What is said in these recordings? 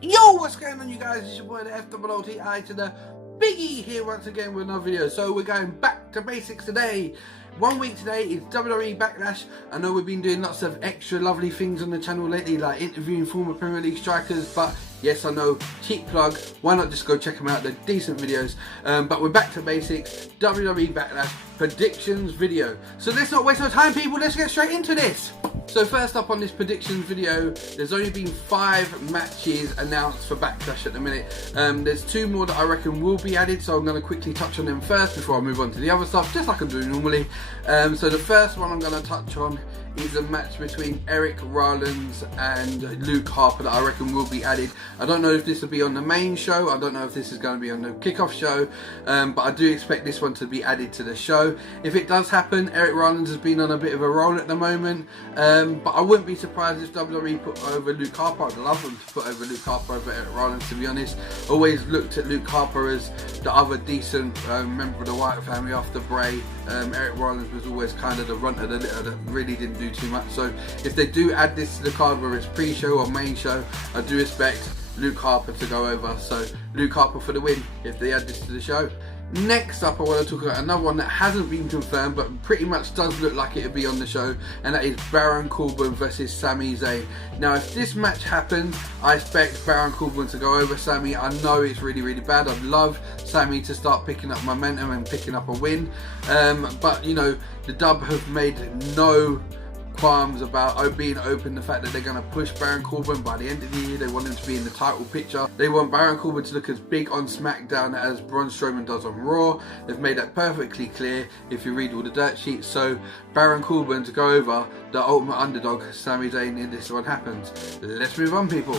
Yo, what's going on, you guys? It's your boy the FWOTI to the Biggie here once again with another video. So we're going back to basics today. 1 week today is Wwe Backlash. I know we've been doing lots of extra lovely things on the channel lately, like interviewing former Premier League strikers, but yes, I know, cheap plug, why not just go check them out, they're decent videos. But we're back to basics, Wwe Backlash predictions video. So let's not waste our time, people, let's get straight into this. So first up on this predictions video, there's only been 5 matches announced for Backlash at the minute. There's 2 more that I reckon will be added, so I'm going to quickly touch on them first before I move on to the other stuff, just like I'm doing normally. So the first one I'm going to touch on is a match between Eric Rollins and Luke Harper that I reckon will be added. I don't know if this will be on the main show, I don't know if this is going to be on the kickoff show, but I do expect this one to be added to the show. If it does happen, Eric Rollins has been on a bit of a roll at the moment, but I wouldn't be surprised if WWE put over Luke Harper. I'd love them to put over Luke Harper over Eric Rollins, to be honest. Always looked at Luke Harper as the other decent member of the Wyatt family after Bray. Eric Rollins was always kind of the runt of the litter that really didn't do too much. So if they do add this to the card, whether it's pre-show or main show, I do expect Luke Harper to go over. So Luke Harper for the win if they add this to the show. Next up, I want to talk about another one that hasn't been confirmed but pretty much does look like it'll be on the show, and that is Baron Corbin versus Sami Zayn. Now if this match happens, I expect Baron Corbin to go over Sami. I know it's really bad. I'd love Sami to start picking up momentum and picking up a win, but you know, the dub have made no qualms about being open the fact that they're going to push Baron Corbin by the end of the year. They want him to be in the title picture. They want Baron Corbin to look as big on Smackdown as Braun Strowman does on Raw. They've made that perfectly clear if you read all the dirt sheets. So Baron Corbin to go over the ultimate underdog Sami Zayn if this one happens. Let's move on, people.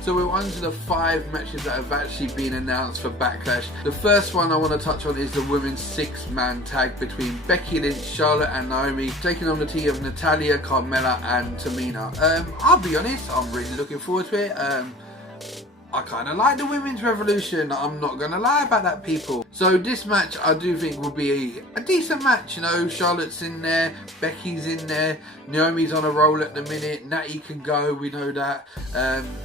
So we're on to the 5 matches that have actually been announced for Backlash. The first one I want to touch on is the women's 6-man tag between Becky Lynch, Charlotte and Naomi, taking on the team of Natalya, Carmella and Tamina. I'll be honest, I'm really looking forward to it. I kind of like the women's revolution, I'm not going to lie about that, people. So this match I do think will be a decent match, you know. Charlotte's in there, Becky's in there, Naomi's on a roll at the minute, Natty can go, we know that.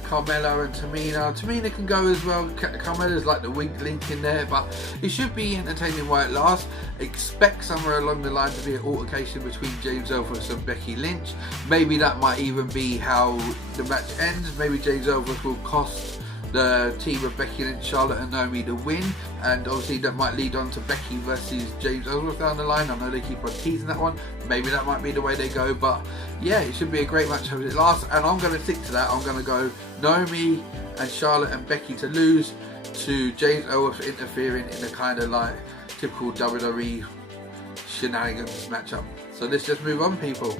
Carmella and Tamina can go as well. Carmella's like the weak link in there, but it should be entertaining while it lasts. Expect somewhere along the line to be an altercation between James Ellsworth and Becky Lynch. Maybe that might even be how the match ends. Maybe James Ellsworth will cost the team of Becky Lynch, Charlotte and Naomi the win, and obviously that might lead on to Becky versus James Ellsworth down the line. I know they keep on teasing that one. Maybe that might be the way they go, but yeah, it should be a great match as it lasts, and I'm going to stick to that. I'm going to go Naomi and Charlotte and Becky to lose, to James Ellsworth interfering in a kind of like typical WWE shenanigans matchup. So let's just move on, people.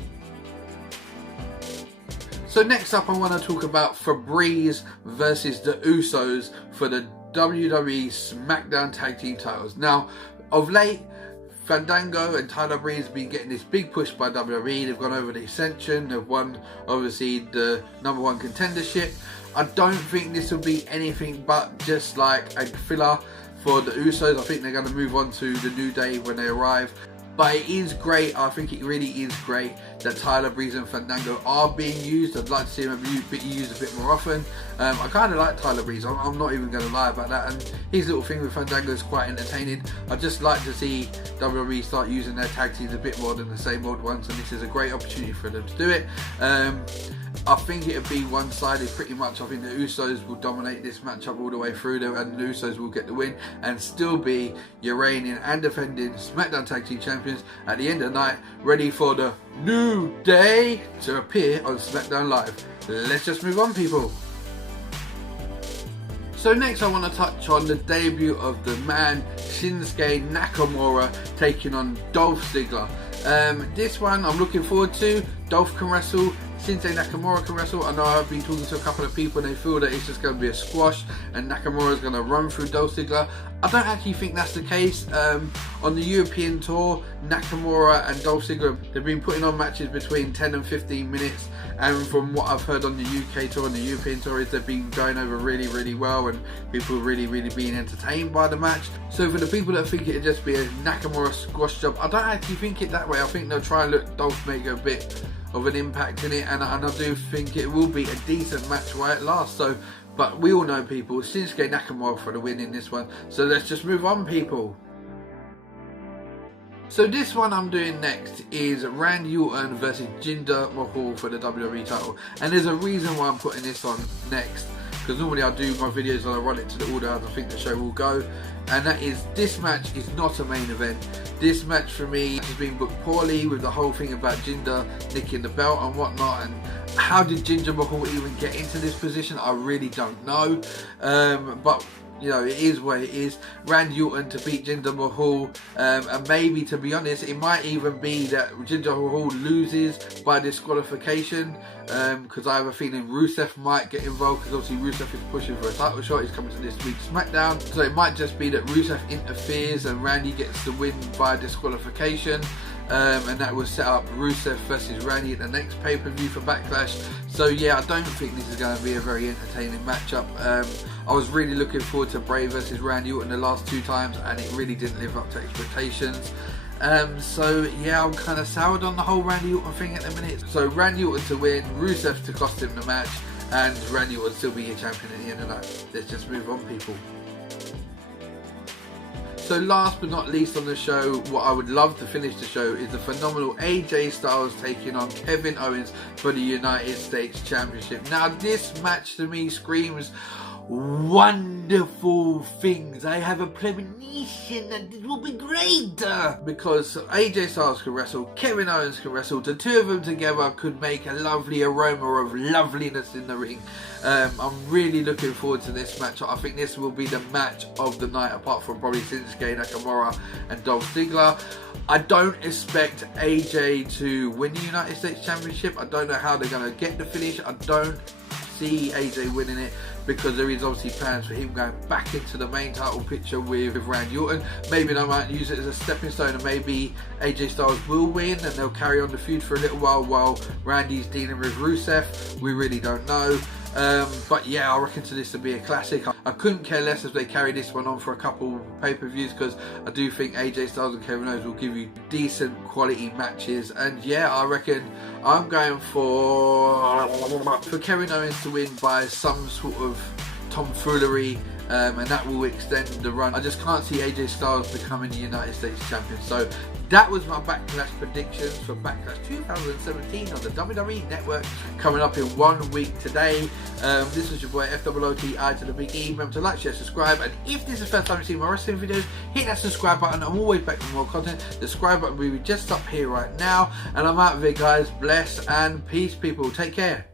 So next up I want to talk about Febreze versus the Usos for the WWE Smackdown Tag Team titles. Now, of late, Fandango and Tyler Breeze have been getting this big push by WWE. They've gone over the Ascension, they've won obviously the #1 contendership. I don't think this will be anything but just like a filler for the Usos. I think they're going to move on to the New Day when they arrive. But it is great, I think it really is great that Tyler Breeze and Fandango are being used. I'd like to see them be used a bit more often. I kind of like Tyler Breeze, I'm not even going to lie about that, and his little thing with Fandango is quite entertaining. I'd just like to see WWE start using their tag teams a bit more than the same old ones, and this is a great opportunity for them to do it. I think it'll be one-sided pretty much. I think the Usos will dominate this matchup all the way through there, and the Usos will get the win and still be your reigning and defending SmackDown Tag Team Champions at the end of the night, ready for the New Day to appear on SmackDown Live. Let's just move on, people. So next I want to touch on the debut of the man Shinsuke Nakamura taking on Dolph Ziggler. This one I'm looking forward to. Dolph can wrestle, Shinsuke Nakamura can wrestle. I know I've been talking to a couple of people and they feel that it's just going to be a squash and Nakamura is going to run through Dolph Ziggler. I don't actually think that's the case. On the European tour, Nakamura and Dolph Ziggler, they've been putting on matches between 10 and 15 minutes, and from what I've heard on the UK tour and the European tour is they've been going over really well, and people really being entertained by the match. So for the people that think it'd just be a Nakamura squash job, I don't actually think it that way. I think they'll try and look Dolph make it a bit of an impact in it, and I do think it will be a decent match while it lasts. So, but we all know, people, Shinsuke Nakamura for the win in this one. So let's just move on, people. So this one I'm doing next is Randy Orton versus Jinder Mahal for the WWE title, and there's a reason why I'm putting this on next, because normally I do my videos and I run it to the order as I think the show will go, and that is, this match is not a main event. This match for me has been booked poorly, with the whole thing about Jinder nicking the belt and whatnot, and how did Jinder Mahal even get into this position? I really don't know, but you know, it is what it is. Randy Orton to beat Jinder Mahal, and maybe, to be honest, it might even be that Jinder Mahal loses by disqualification, because I have a feeling Rusev might get involved, because obviously Rusev is pushing for a title shot. He's coming to this week's Smackdown, so it might just be that Rusev interferes and Randy gets the win by disqualification. And that will set up Rusev versus Randy at the next pay-per-view for Backlash. So yeah, I don't think this is going to be a very entertaining matchup. I was really looking forward to Bray versus Randy Orton the last 2 times, and it really didn't live up to expectations. So yeah, I'm kind of soured on the whole Randy Orton thing at the minute. So Randy Orton to win, Rusev to cost him the match, and Randy Orton still be your champion at the end of that. Let's just move on, people. So last but not least on the show, what I would love to finish the show is the phenomenal AJ Styles taking on Kevin Owens for the United States Championship. Now this match to me screams wonderful things. I have a premonition that it will be great, because AJ Styles can wrestle, Kevin Owens can wrestle. The two of them together could make a lovely aroma of loveliness in the ring. I'm really looking forward to this match. I think this will be the match of the night, apart from probably Shinsuke Nakamura and Dolph Ziggler. I don't expect AJ to win the United States Championship. I don't know how they're going to get the finish. I don't see AJ winning it, because there is obviously plans for him going back into the main title picture with Randy Orton. Maybe they might use it as a stepping stone, and maybe AJ Styles will win and they'll carry on the feud for a little while Randy's dealing with Rusev. We really don't know. But yeah, I reckon to this to be a classic. I couldn't care less if they carry this one on for a couple pay-per-views, because I do think AJ Styles and Kevin Owens will give you decent quality matches. And yeah, I reckon I'm going for Kevin Owens to win by some sort of tomfoolery, and that will extend the run. I just can't see AJ Styles becoming the United States champion. So that was my Backlash predictions for Backlash 2017 on the WWE Network, coming up in 1 week today. This was your boy FWOTI to the Big E. Remember to like, share, subscribe, and if this is the first time you've seen my wrestling videos, hit that subscribe button. I'm always back for more content. The subscribe button will be just up here right now, and I'm out of it, guys. Bless and peace, people. Take care.